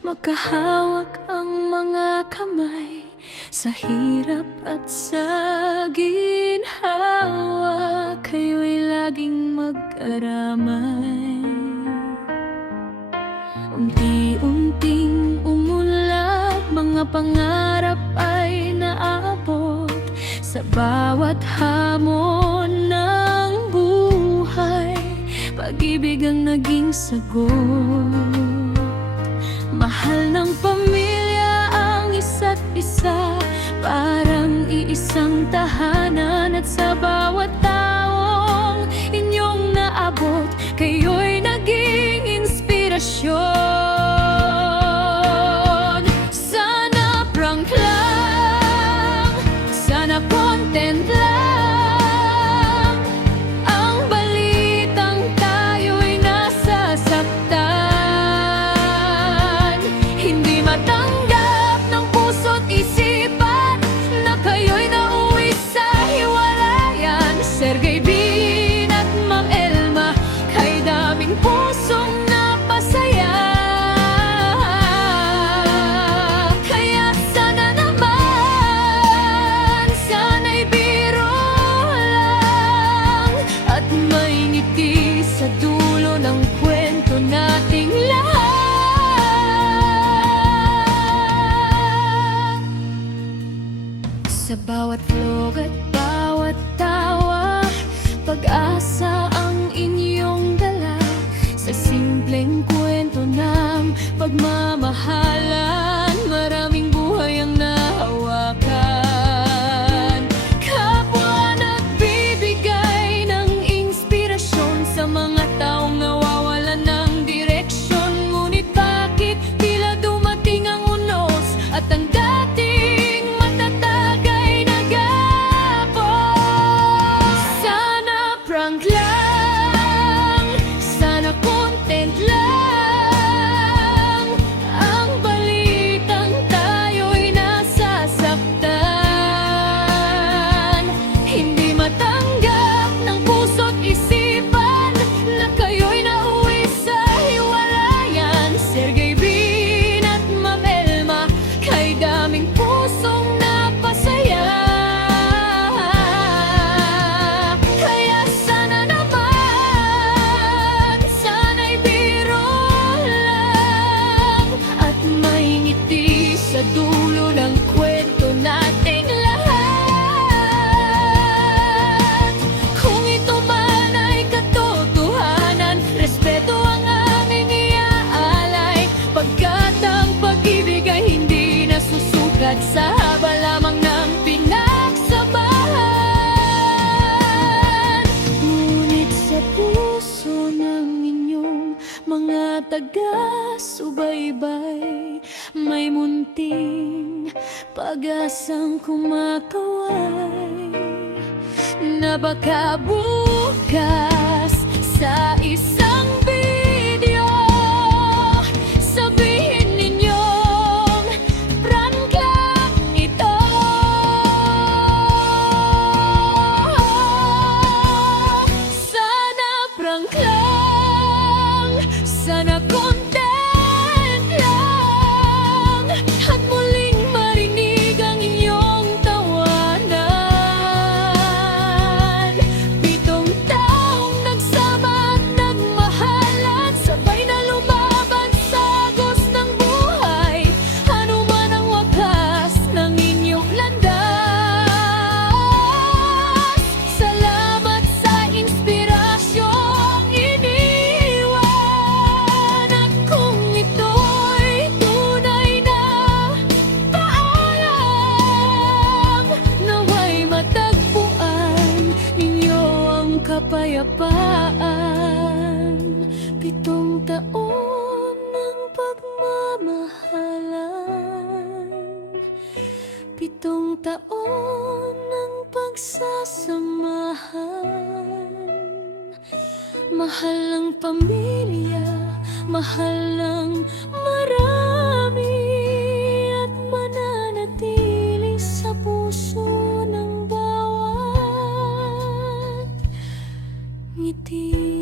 Magkahawak ang mga kamay sa hirap at sa ginhawa, kayo'y laging mag-aramay. Unti-unting umunlad, mga pangarap ay naabot sa bawat hamon ng buhay. Pag-ibig ang naging sagot. Mahal ng pamilya ang isa't isa, parang iisang tahanan. At sa bawat taong inyong naabot, kayo'y naging inspirasyon. Sana prank lang, sana content lang, ang balitang tayo'y nasasaktan. Hindi matanggap ng puso't isipan na kayo'y nauwi sa hiwalayan. Sergey Bin at Ma'am Elma, kay daming pusong napasaya. Kaya sana naman, sana'y biro lang, at may ngiti sa dulo ng kwento nating lahat. Sa bawat vlog at bawat tawa, pag-asa ang inyong dala. Sa simpleng kwento ng pagmamahalan, maraming buhay ang nahawakan. Kapwa nagbibigay ng inspirasyon sa mga taong nawawalan ng direksyon. Ngunit bakit tila dumating ang unos at ang dating matatag ay nagapos? Sana prank lang, sana content lang, ang balitang tayo'y nasasaktan. Hindi matanggap ng puso't isipan na kayo'y nauwi sa hiwalayan. Sergey Bin at Ma'am Elma, kay daming pusong napasaya. Kaya sana naman, sana'y biro lang, at may ngiti sa dulo ng kwento nating lahat. Kung ito man ay katotohanan, respeto ang aming iaalay, pagkat ang pag-ibig ay hindi nasusukat sa haba lamang ng pinagsamahan. Ngunit sa puso ng inyong mga taga-subaybay, may munting pag-asang kumakaway, na baka bukas sa isang video sabihin ninyong prank lang ito. Sana prank lang, sana content lang, at muling marinig ang inyong tawanan. Pitong taong nagsama at nagmahalan, sabay na lumaban sa agos ng buhay. Ano man ang wakas ng inyong landas, salamat sa inspirasyong iniwan. At kung ito'y tunay na paalam, naway matagpuan ninyo ang kapayapaan. 7 taon ng pagmamahalan, 7 taon ng pagsasamahan. Mahal ng pamilya, mahal ng marami, at mananatili sa puso ng bawat ngiti.